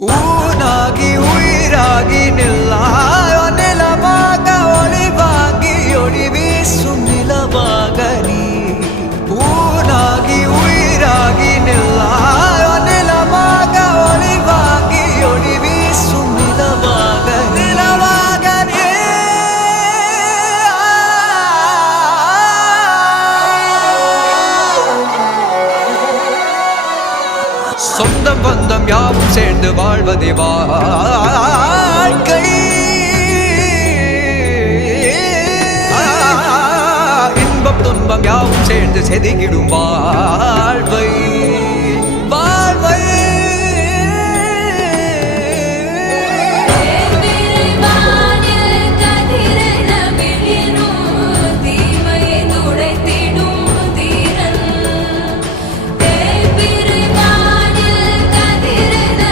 ஊனாகி உயிராகி நில்லாயோ நிலமாக ஒளிவாகி ஒளி வீசும் நிலமாக நீ ஊனாகி உயிராகி நில்லாயோ நிலமாக ஒளிவாகி ஒளி வீசும் நிலமாக நிலமாக நீ சொந்தம் பந்தம் யாவும் சேர்ந்து வாழ்வதே வாழ்க்கை இன்பம் துன்பம் யாவும் சேர்ந்து செதுக்கிடும் வாழ்வை